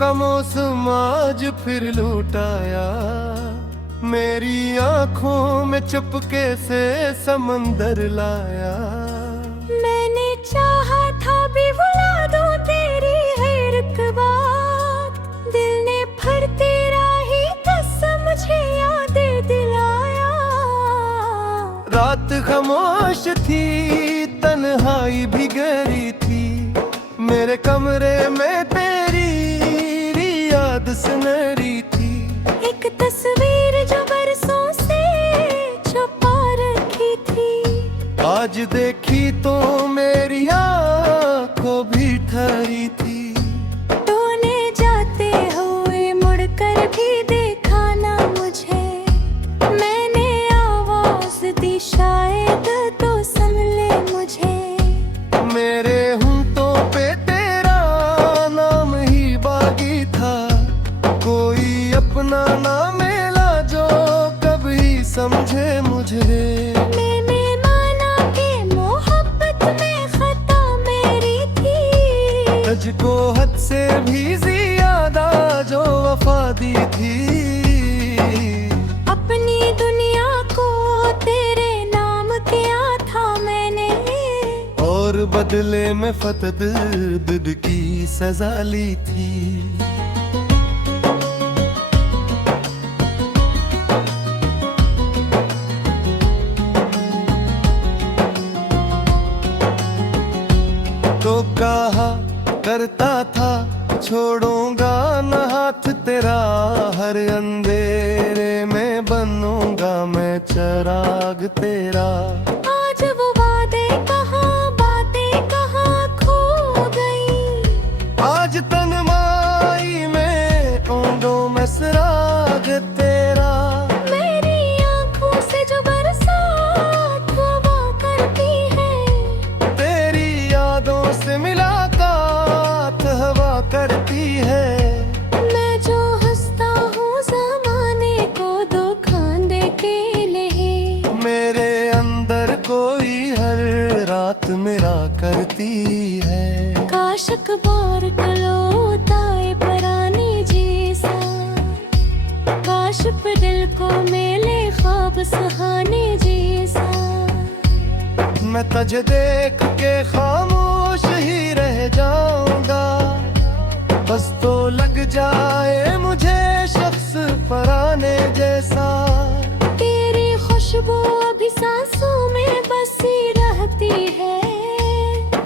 का मौसम आज फिर लौटाया, मेरी आंखों में चुपके से समंदर लाया। मैंने चाहा था भी भुला दूं तेरी हर एक बात, दिल ने फिर तेरा ही कसम मुझे याद दिलाया। रात खामोश थी, तन्हाई भी गहरी थी, मेरे कमरे में तेरी याद सुनहरी थी। एक तस्वीर जो बरसों से छुपा रखी थी, आज देखी तो मेरी आँखों भी ठहरी थी। तूने जाते हुए मुड़कर भी देखा ना मुझे, मैंने आवाज दी शायद तो सुन ले मुझे। मेरे होंठों पे तेरा नाम ही बाकी था, कोई अपना ना मिला जो कभी समझे मुझे। मैंने माना कि मोहब्बत में खता मेरी थी, तुझको हद से भी ज्यादा जो वफा दी थी। अपनी दुनिया को तेरे नाम किया था मैंने, और बदले में फतह की सजा ली थी। तो कहा करता था छोड़ूंगा न हाथ तेरा, हर अंधेरे में बनूंगा मैं चिराग तेरा। आज वो वादे कहाँ बातें कहाँ खो गई, आज तन्हाई में ढूंढूं मैं सुराग तेरा। मेरी आंखों से जो बरसात हवा करती है, तेरी यादों से मुलाकात हवा करती है। मैं जो हंसता हूँ ज़माने को दुखान दे के ले, मेरे अंदर कोई हर रात मेरा करती है। काश अखबार खलोता है पराने जैसा, काश पे दिल को मिले ख्वाब सुहाने जैसा। मैं तुझे देख के खामोश ही रह जाऊंगा, बस तो लग जाए मुझे शख्स पराने जैसा। तेरी खुशबू अभी सांसों में बसी रहती है,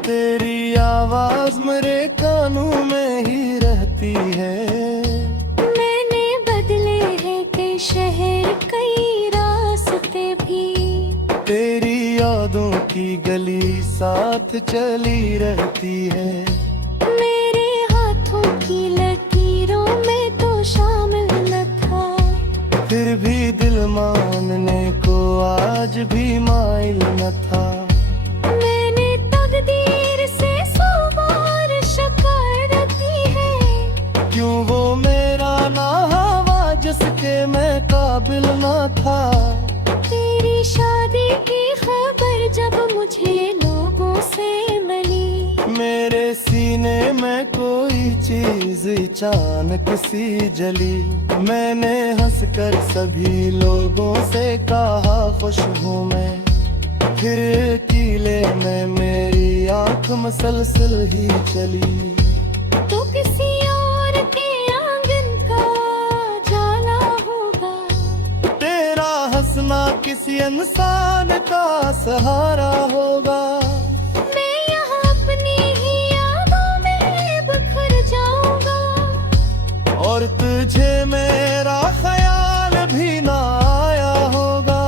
तेरी आवाज मेरे कानों में ही रहती है। मैंने बदले हैं कई शहर कई रास्ते भी, तेरी यादों की गली साथ चली रहती है। मेरे हाथों की लकीरों में तो शामिल न था, फिर भी दिल मानने को आज भी माइल न था। मैंने तकदीर से सौ बार शिकायत की है, क्यों वो मेरा ना हवा जिसके मैं काबिल ना था। तेरी शादी की खबर जब मुझे लोगों से मिली, मेरे सीने में कोई चीज अचानक सी जली। मैंने हंसकर सभी लोगों से कहा खुश हूँ मैं, फिर कीले में मेरी आंख मसलसल ही चली। तो किसी और के आंगन का जाला होगा, तेरा हंसना किसी इंसान का सहारा होगा। मैं यहाँ अपनी ही यादों में बिखर जाऊंगा, और तुझे मेरा ख्याल भी ना आया होगा।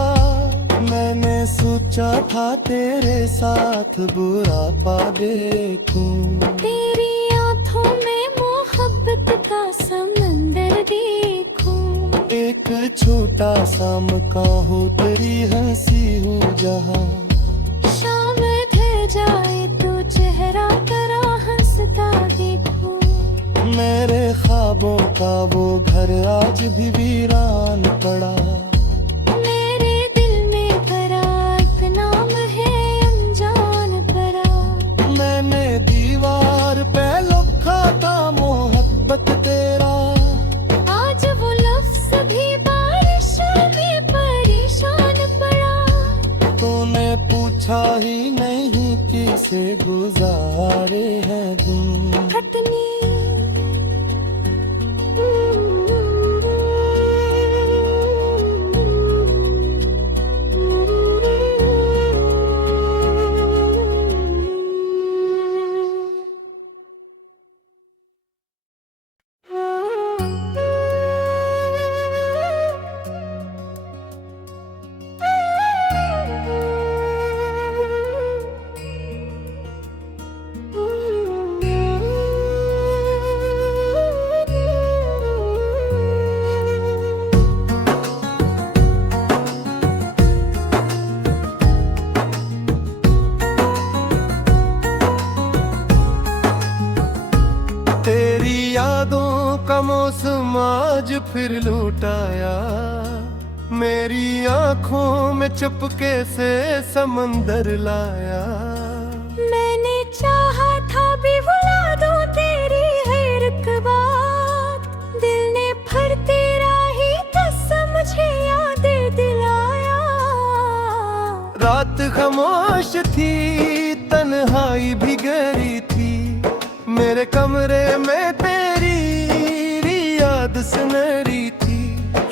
मैंने सोचा था तेरे साथ बुरा पा देखूं, तेरी आंखों में मोहब्बत का समंदर देखूं। एक छोटा सा मकान हो तेरी हंसी हूँ जहाँ। शाम ढल जाए तो चेहरा तेरा हंसता देखूं, मेरे ख्वाबों का वो घर आज भी वीरान पड़ा। मेरे दिल में भरा एक नाम है अनजान परा। मैंने दीवार पे लिखा था मोहब्बत तेरी। यादों का मौसम आज फिर लौटाया, मेरी आंखों में चुपके से समंदर लाया। मैंने चाहा था भी भुला दूं तेरी हर एक बात, दिल ने फिर तेरा ही कसम मुझे याद दिलाया। रात खामोश थी, तन्हाई भी गहरी थी, मेरे कमरे में तेरी याद सुनहरी थी।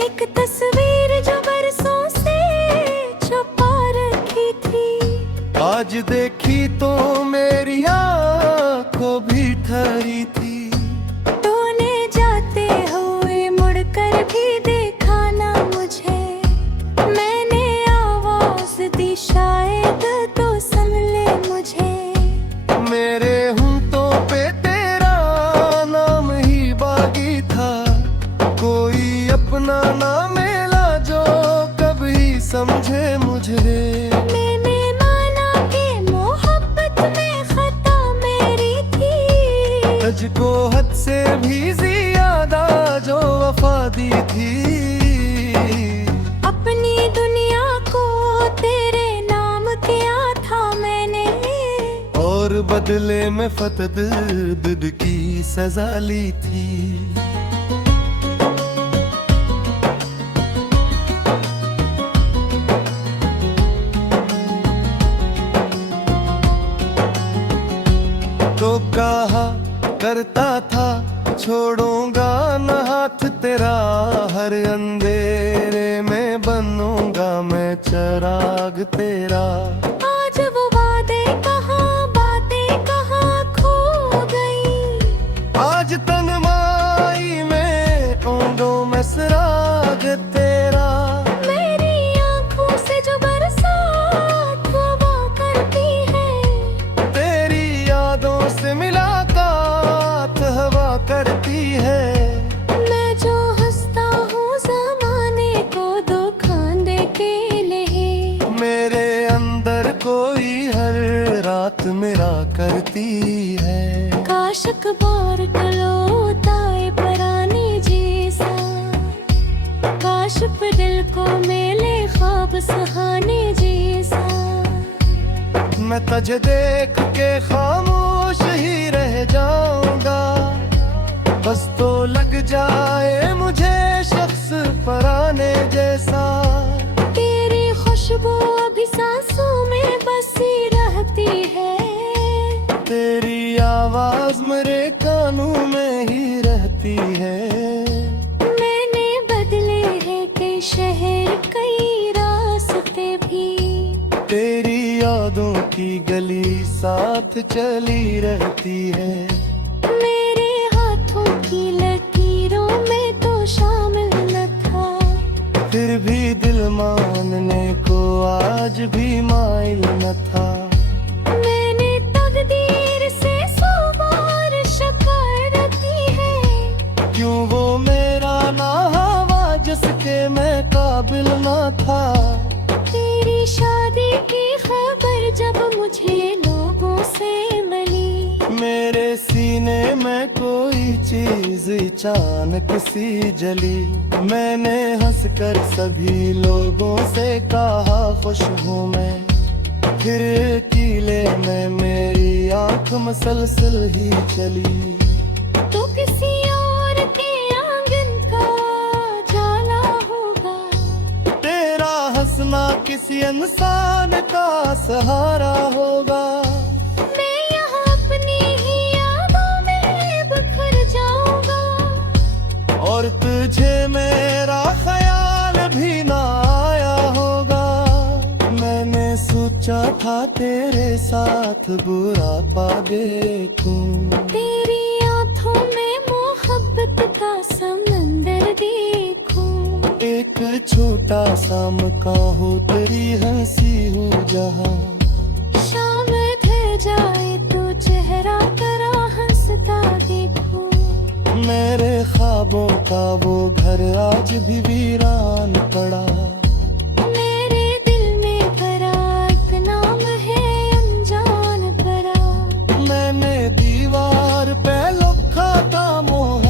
एक तस्वीर जो बरसों से छुपा रखी थी, आज देखी तो मेरी आँखों भी ठहरी थी। तूने जाते हुए मुड़कर भी देखा ना मुझे, मैंने आवाज दी शायद तो सुन ले मुझे। मेरे होंठों पे तेरा नाम ही बागी था, कोई अपना ना मिला जो कभी समझे मुझे। मैंने माना कि मोहब्बत में खता मेरी थी, तुझको हद से भी ज्यादा जो वफा दी थी। अपनी दुनिया को तेरे नाम किया था मैंने, और बदले में फतह दिल की सजा ली थी। तो कहा करता था छोड़ूंगा न हाथ तेरा, हर अंधेरे में बनूंगा मैं चिराग तेरा। आज वो वादे कहाँ बातें कहाँ खो गई, आज तन्हाई में ढूंढूं मैं सुराग तेरा। मेरी आंखों से जो बरसात हवा करती है, तेरी यादों से मुलाकात हवा करती है। मैं जो हंसता हूँ ज़माने को दुखाने के लिए, मेरे अंदर कोई हर रात मेरा करती है। काश अखबार कलोता है पराने जैसा, काश पे दिल को मेले ख्वाब सुहाने जैसा। मैं तुझे देख के खामोश ही रह जाऊंगा, बस तो लग जाए मुझे शख्स पराने जैसा। तेरी खुशबू अभी सांसों में बसी रहती है, तेरी आवाज मेरे कानों में ही रहती है। मैंने बदले हैं कई शहर कई रास्ते भी, तेरी यादों की गली साथ चली रहती है। मेरे हाथों की लकीरों में तो शामिल न था, फिर भी दिल मानने को आज भी माइल न था। मैंने तकदीर से सौ बार शिकायत की है, क्यों वो मेरा ना हवा जिसके मैं काबिल ना था। तेरी शादी की खबर जब मुझे लोगों से मिली, मेरे सीने में कोई चीज अचानक सी जली। मैंने हंसकर सभी लोगों से कहा खुश हूँ मैं, फिर कीले में मेरी आंख मसलसल ही चली। तो किसी और के आंगन का जाला होगा, तेरा हंसना किसी इंसान का सहारा होगा। मैं यहाँ अपनी ही यादों में बिखर जाऊंगा, और तुझे मेरा ख्याल भी ना आया होगा। मैंने सोचा था तेरे साथ बुरा पा देखूं, तेरी आंखों में मोहब्बत का समंदर देखूं। एक छोटा सा मकान हो तेरी हंसी हो जहां। शाम ढल जाए तो चेहरा तेरा हंसता देखूं। मेरे ख्वाबों का वो घर आज भी वीरान पड़ा। मेरे दिल में भरा एक नाम है अनजान भरा। मैंने दीवार पे लिखा था मोह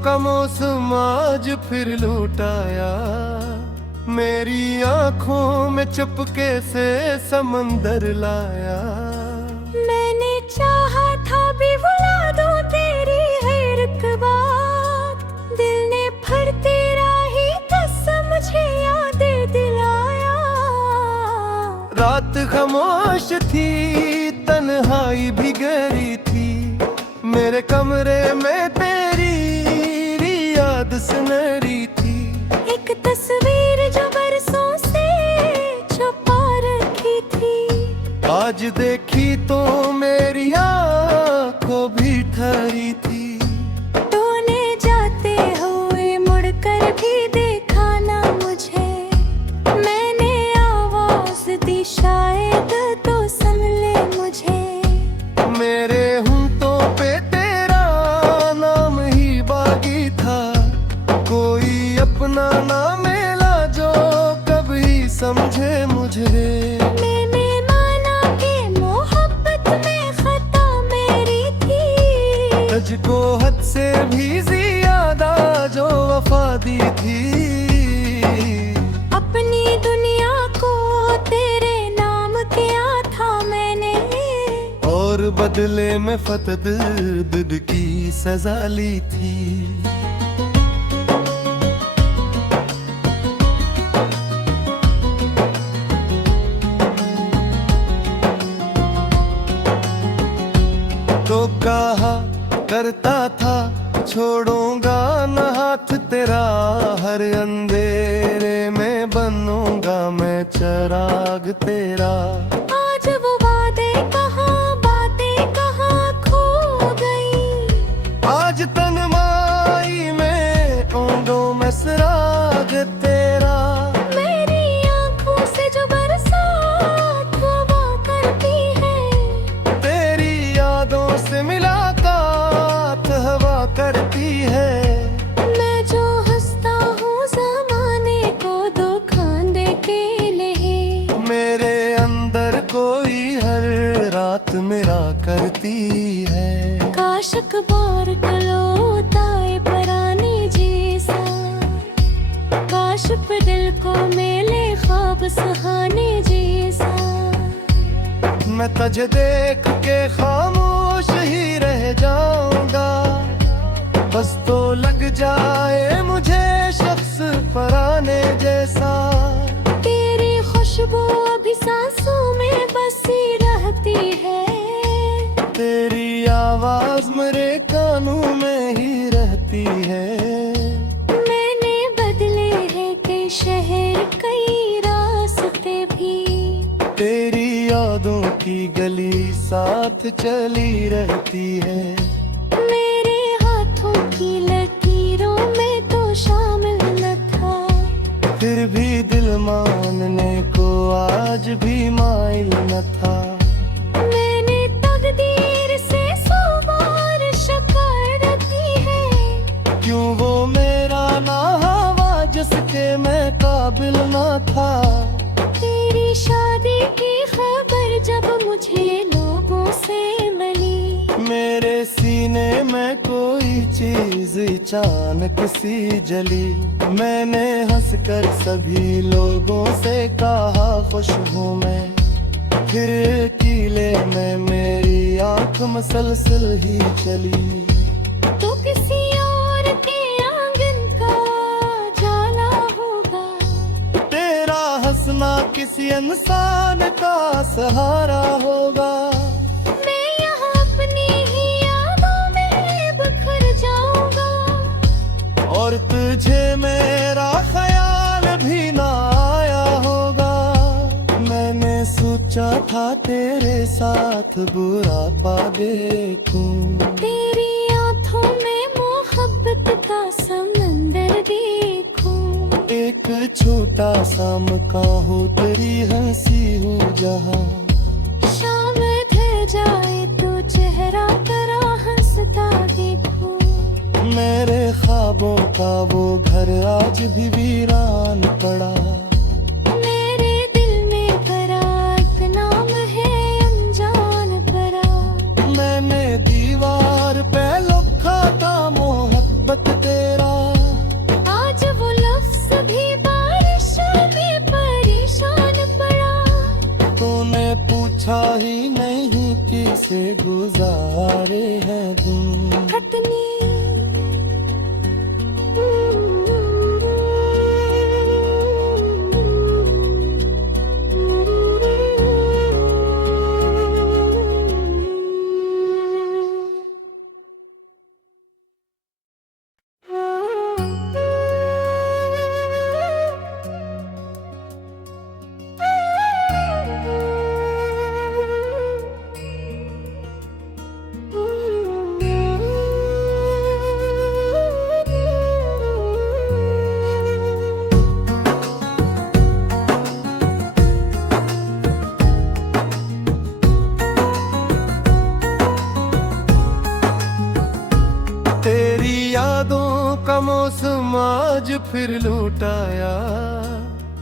का मौसम आज फिर लौट आया, मेरी आंखों में चुपके से समंदर लाया। मैंने चाहा था भी भुला दूं तेरी हर एक बात, दिल ने फिर तेरा ही कसम मुझे याद दिलाया। रात खामोश थी, तन्हाई भी गहरी थी, मेरे कमरे में तेरी याद सुनहरी थी। एक तस्वीर जो बरसों से छुपा रखी थी, आज देखी तो मेरी आँखों भी ठहरी थी। तूने जाते हुए मुड़कर भी देखा ना मुझे, मैंने आवाज दी शायद तो सुन ले मुझे। मेरे होंठों पे तेरा नाम ही बाकी था, कोई अपना ना मिला जो कभी समझे मुझे। मैंने माना कि मोहब्बत में खता मेरी थी, तुझको हद से भी ज्यादा जो वफा दी थी। अपनी दुनिया को तेरे नाम किया था मैंने, और बदले में फतदर्द की सजा ली थी। तो कहा करता था छोड़ूंगा न हाथ तेरा, हर अंधेरे में बनूंगा मैं चिराग तेरा। आज वो वादे कहाँ बातें कहाँ खो गई, आज तन्हाई में ढूंढूं मैं सुराग तेरा। मेरी आंखों से जो बरसात हवा करती है, तेरी यादों से मुलाकात हवा करती है। मैं जो हंसता हूँ ज़माने को दुखाने के लिए, मेरे अंदर कोई हर रात मेरा करती है। काश अखबार टलोता है पराने जैसा, काश पे दिल को मिले ख्वाब सुहाने जैसा। मैं तुझे देख के खामोश ही रह जाऊंगा, बस तो लग जाए मुझे शख्स पराने जैसा। तेरी खुशबू अभी सांसों में बसी रहती है, तेरी आवाज मेरे कानों में ही रहती है। मैंने बदले हैं कई शहर कई रास्ते भी, तेरी यादों की गली साथ चली रहती है। मेरे हाथों की लकीरों में तो शामिल न था, फिर भी दिल मानने को आज भी माइल न था। मैंने तकदीर से सौ बार शिकायत की है, क्यों वो मेरा ना हवा जिसके मैं काबिल ना था। तेरी शादी की खबर जब मुझे लोगों से मिली, मेरे सीने में कोई चीज अचानक सी जली। मैंने हंसकर सभी लोगों से कहा खुश हूँ मैं, फिर कीले में मेरी आंख मसलसल ही चली। तो किसी और के आंगन का जाला होगा, तेरा हंसना किसी इंसान का सहारा होगा। मैं यहाँ अपनी ही यादों में बिखर जाऊंगा, और तुझे मेरा ख्याल भी ना आया होगा। मैंने सोचा था तेरे साथ बुरा पा देखूं, तेरी आंखों में मोहब्बत का समंदर देखूं। एक छोटा सा मकान हो तेरी हंसी हो जहां, शाम ढल जाए तो चेहरा तेरा हंसता देखूं। मेरे ख्वाबों का वो घर आज भी वीरान पड़ा। मेरे दिल में भरा एक नाम है अनजान भरा, मैंने दीवार पे लिखा था मोहब्बत मोहब्बत तेरा। आज वो लफ्ज़ भी बारिशों में परेशान पड़ा। तूने पूछा ही नहीं किसे गुजारे हैं दिन। खटनी तेरी यादों का मौसम आज फिर लौटाया।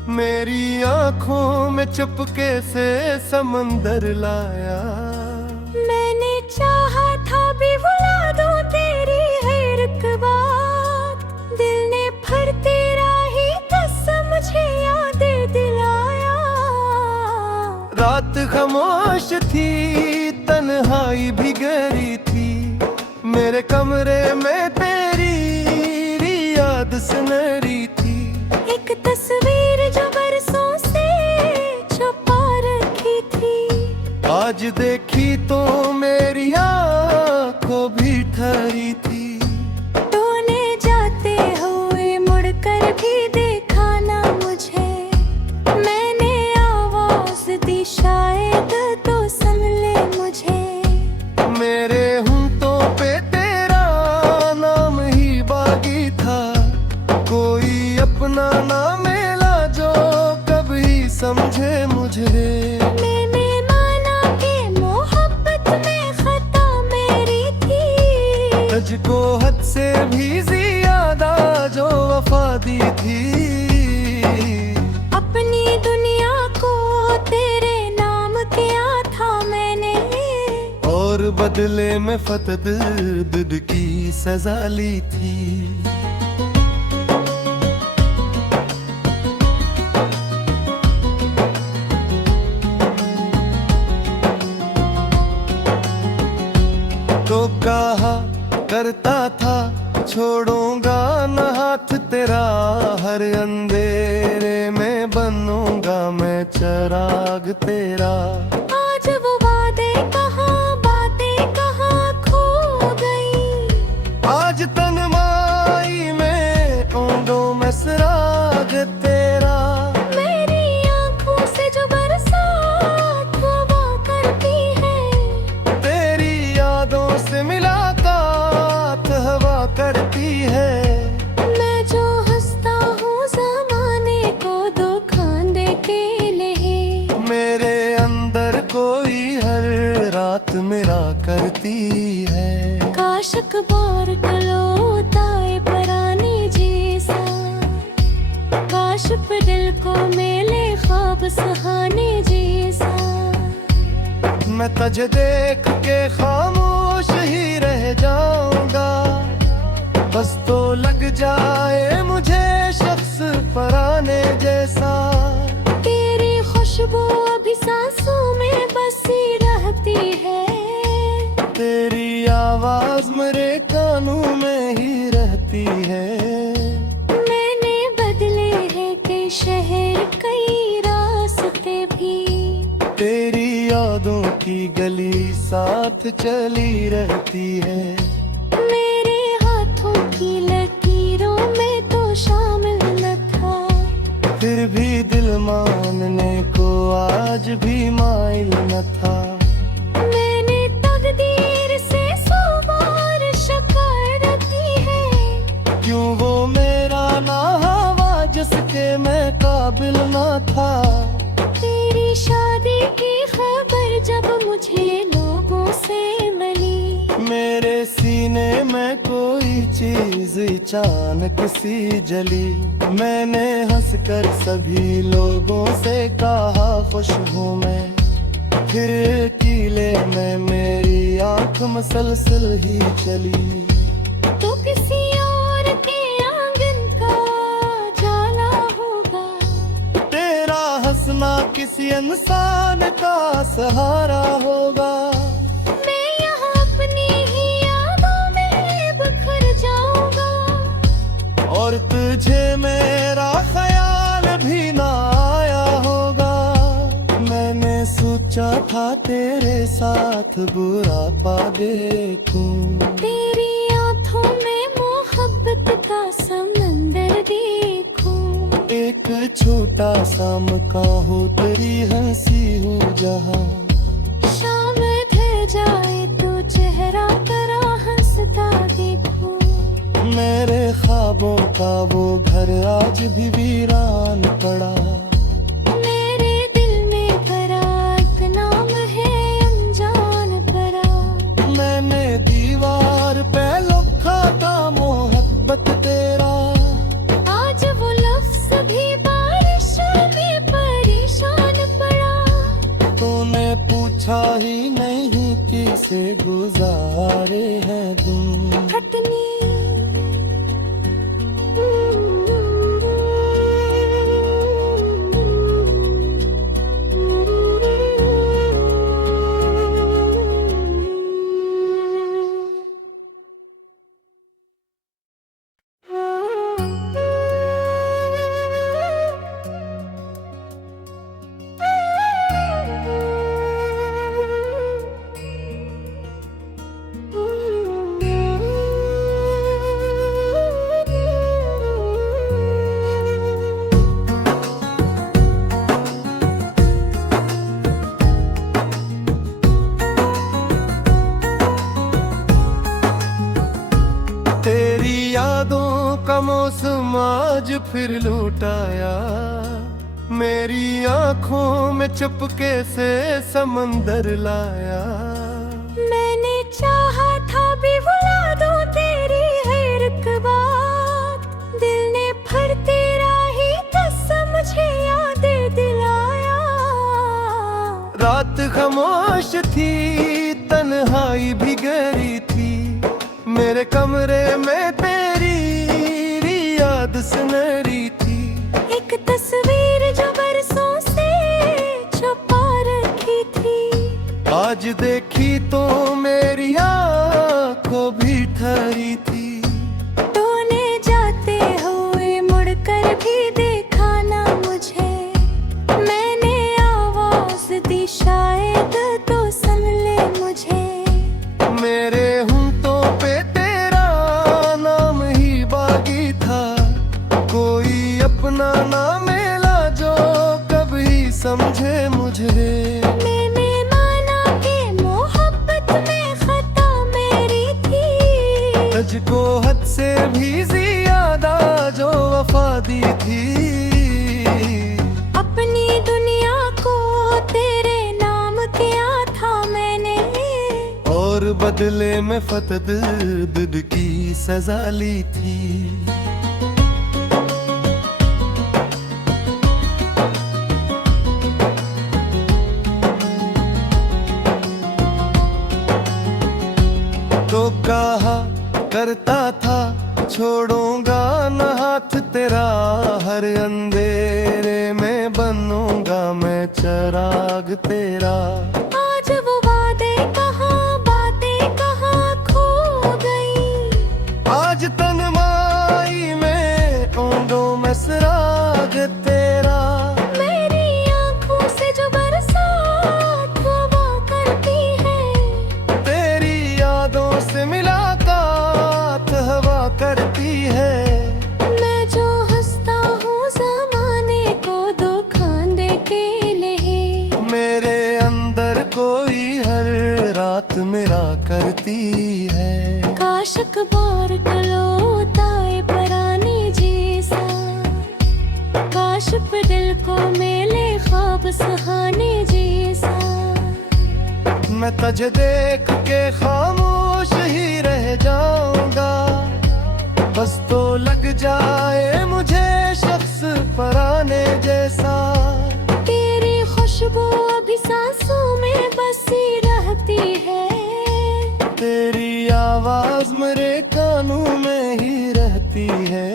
मेरी आंखों में चुपके से समंदर लाया। मैंने चाहा था भी भुला दूं तेरी हर एक बात। दिल ने फिर तेरा ही कसम मुझे याद दिलाया। रात खामोश थी, तन्हाई भी गहरी थी। मेरे कमरे में तेरी याद सुनहरी थी। एक तस्वीर जो बरसों से छुपा रखी थी। आज देखी तो मेरी आँखों भी ठहरी थी। तूने जाते हुए मुड़कर भी देखा ना मुझे। मैंने आवाज दी शायद तो सुन ले मुझे। मेरे होंठों पे तेरा नाम ही बाकी था। कोई अपना ना मिला जो कभी समझे मुझे। मैंने माना कि मोहब्बत में खता मेरी थी। तुझको हद से भी ज्यादा जो वफा दी थी। अपनी दुनिया को तेरे नाम किया था मैंने। और बदले में फतदर्द की सजा ली थी। तो कहा करता था छोड़ूंगा न हाथ तेरा। हर अंधेरे में बनूंगा मैं चिराग तेरा। आज वो वादे कहाँ बातें कहाँ खो गई। आज तन्हाई में ढूंढूं मैं सुराग तेरा। मेरी आँखों से जो बरसात हवा करती है। तेरी यादों से मुलाकात हवा करती है। मैं जो हंसता हूँ ज़माने को दुखाने के लिए। मेरे अंदर कोई हर रात मेरा करती है। काश अखबार कलोता है पराने जैसा। काश पे दिल को मिले ख्वाब सुहाने जैसा। मैं तुझे देख के खामोश ही रह जाऊंगा। बस तो लग जाए मुझे शख्स पराने जैसा। तेरी खुशबू अभी सांसों में बसी रहती है। तेरी आवाज मेरे कानों में ही रहती है। मैंने बदले हैं कई शहर कई रास्ते भी। तेरी यादों की गली साथ चली रहती है। मेरे हाथों की लकीरों में तो शामिल न था। फिर भी दिल मानने को आज भी माइल न था। मैंने तकदीर से सौ बार शिकायत की है। क्यों वो मेरा ना हवा जिसके मैं काबिल ना था। तेरी शादी की खबर जब मुझे लोगों से मिली। मेरे सीने में कोई चीज अचानक सी जली। मैंने हंसकर सभी लोगों से कहा खुश हूँ मैं। फिर कीले में मेरी आंख मसलसल ही चली। तो किसी और किसी इंसान का सहारा होगा। मैं यहाँ अपनी ही यादों में बिखर जाऊंगा, और तुझे मेरा ख्याल भी ना आया होगा। मैंने सोचा था तेरे साथ बुरा पा देखूं, तेरी आंखों में मोहब्बत का समंदर देखूं। एक छोटा सा मकान हो तेरी हंसी हो जहां। शाम ढल जाए तो चेहरा तेरा हंसता देखूं। मेरे ख्वाबों का वो घर आज भी वीरान पड़ा। मेरे दिल में भरा एक नाम है अनजान परा। मैंने दीवार पे लिखा था मोहब्बत तेरा। आज वो लफ्ज़ भी बारिश में परेशान पड़ा। तूने पूछा ही नहीं किसे गुजारे हैं दिन। हटनी तेरी यादों का मौसम आज फिर लौटाया। मेरी आंखों में चुपके से समंदर लाया। मैंने चाहा था भी भुला दूं तेरी हर एक बात। दिल ने फिर तेरा ही कसम मुझे याद दिलाया। रात खामोश थी, तन्हाई भी गहरी थी। मेरे कमरे में तेरी याद सुनहरी थी। एक तस्वीर जो बरसों से छुपा रखी थी। आज देखी तो मेरी आँखों भी ठहरी थी। तूने जाते हुए मुड़कर भी देखा ना मुझे। मैंने आवाज दी शायद तो सुन ले मुझे। मेरे होंठों पे तेरा नाम ही बाकी था। कोई अपना ना मिला जो कभी समझे मुझे। मैंने माना कि मोहब्बत में खता मेरी थी। तुझको हद से भी ज्यादा जो वफा दी थी। अपनी दुनिया को तेरे नाम किया था मैंने। और बदले में फतद की सजा ली थी। तो कहा करता था छोड़ूंगा न हाथ तेरा। हर अंधेरे में बनूंगा मैं चिराग तेरा। आज वो वादे कहाँ बातें कहाँ खो गई। आज तन्हाई में ऊँटों में सराग तेरा। मेरी आंखों से जो बरसात हवा करती है। तेरी यादों से मुलाकात हवा करती है। मैं जो हंसता हूँ ज़माने को दुखाने के लिए। मेरे अंदर कोई हर रात मेरा करती है। काश अखबार कलोता है पराने जैसा। काश पे दिल को मेले ख्वाब सुहाने जैसा। मैं तुझे देख के खामोश ही रह जाऊंगा। बस तो लग जाए मुझे शख्स पराने जैसा। तेरी खुशबू अभी सांसों में बसी रहती है। तेरी आवाज मेरे कानों में ही रहती है।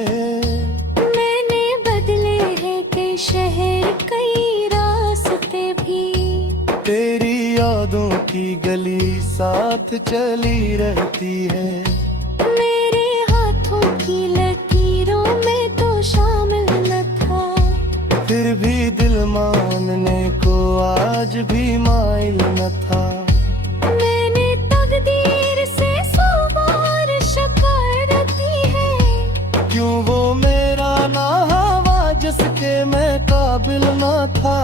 मैंने बदले हैं कई शहर कई रास्ते। साथ चली रहती है। मेरे हाथों की लकीरों में तो शामिल न था, फिर भी दिल मानने को आज भी माइल न था। मैंने तकदीर से 100 बार शिकायत की है, क्यों वो मेरा ना हवा जिसके मैं काबिल न था।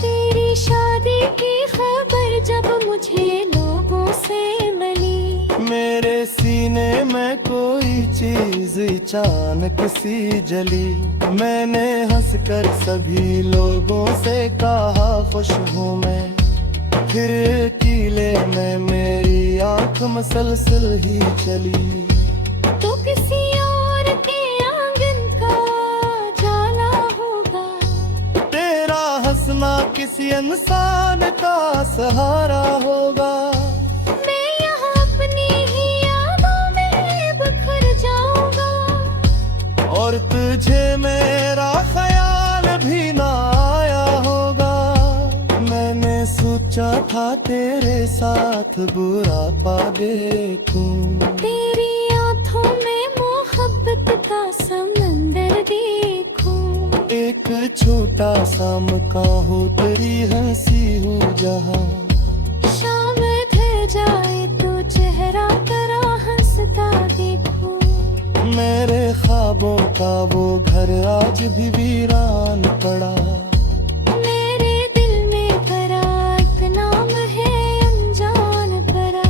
तेरी शादी की खबर जब मुझे लोगों से मिली, मेरे सीने में कोई चीज अचानक सी जली। मैंने हंसकर सभी लोगों से कहा खुश हूँ मैं, फिर कीले में मेरी आंख मसलसल ही चली। तो किसी और के आंगन का जाला होगा, तेरा हंसना किसी इंसान का सहारा होगा। मैं यहाँ अपनी ही यादों में बिखर जाऊंगा, और तुझे मेरा ख्याल भी ना आया होगा। मैंने सोचा था तेरे साथ बुरा पा देखूं, तेरी आंखों में मोहब्बत का समंदर देखूं। एक छोटा सा मकान हो तेरी हंसी हूँ जहाँ। शाम ढल जाए तो चेहरा तेरा हंसता देखूं। मेरे ख्वाबों का वो घर आज भी वीरान पड़ा। मेरे दिल में भरा एक नाम है अनजान पड़ा।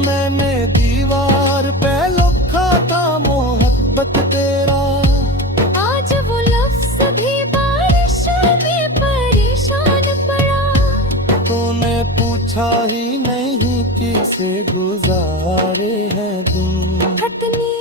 मैंने दीवार पे लिखा था मोहब्बत तेरा, आज वो लफ्ज भी बारिश में परेशान पड़ा। तूने पूछा ही नहीं किसे गुजारे हैं दिन। खटनी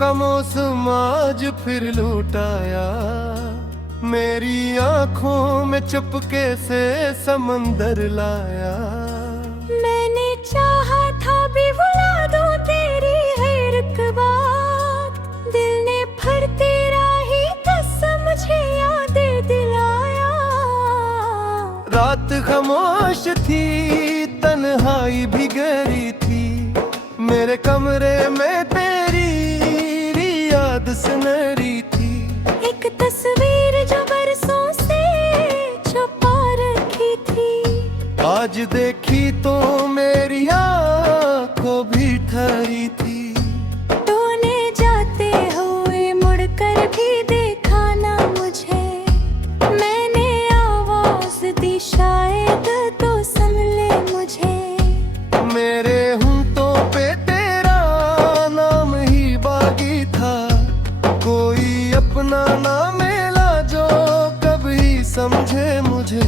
का मौसम आज फिर लौट आया। मेरी आंखों में चुपके से समंदर लाया। मैंने चाहा था भी भुला दूं तेरी हर एक बात, दिल ने फिर तेरा ही कसम मुझे याद दिलाया। रात खामोश थी, तन्हाई भी गहरी थी, मेरे कमरे में तेरी याद सुनहरी थी। एक तस्वीर जो बरसों से छुपा रखी थी, आज देखी तो मेरी आँखों भी ठहरी थी। तूने जाते हुए मुड़कर भी देखा ना मुझे, मैंने आवाज दी शायद तो सुन ले मुझे। मेरे होंठों पे तेरा नाम ही बागी था, कोई अपना ना मिला जो कभी समझे मुझे।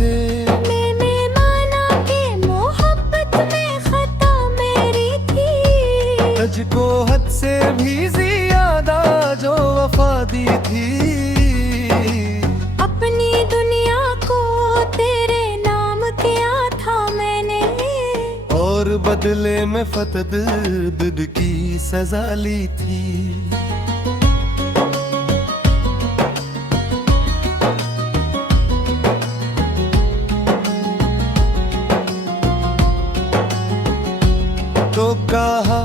मैंने माना कि मोहब्बत में खता मेरी थी, तुझको हद से भी ज्यादा जो वफा दी थी। अपनी दुनिया को तेरे नाम किया था मैंने, और बदले में फतह दिल की सजा ली थी। तो कहा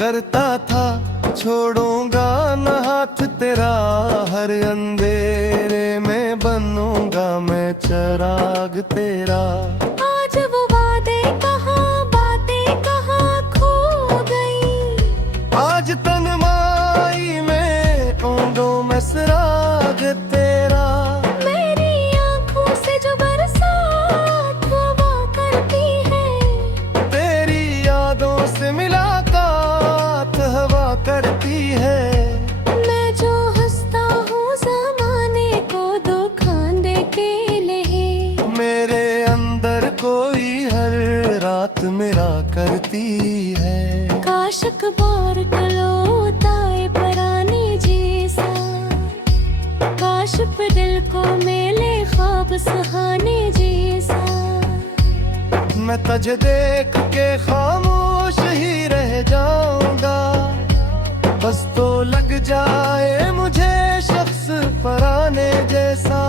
करता था छोड़ूंगा न हाथ तेरा, हर अंधेरे में बनूंगा मैं चिराग तेरा। आज वो वादे कहाँ बातें कहाँ खो गई, आज तन्हाई में ढूंढूं मैं चिराग तेरा। मेरी आंखों से जो बरसात वो करती है, को मिले ख्वाब सुहाने जैसा। मैं तुझे देख के खामोश ही रह जाऊंगा, बस तो लग जाए मुझे शख्स पराने जैसा।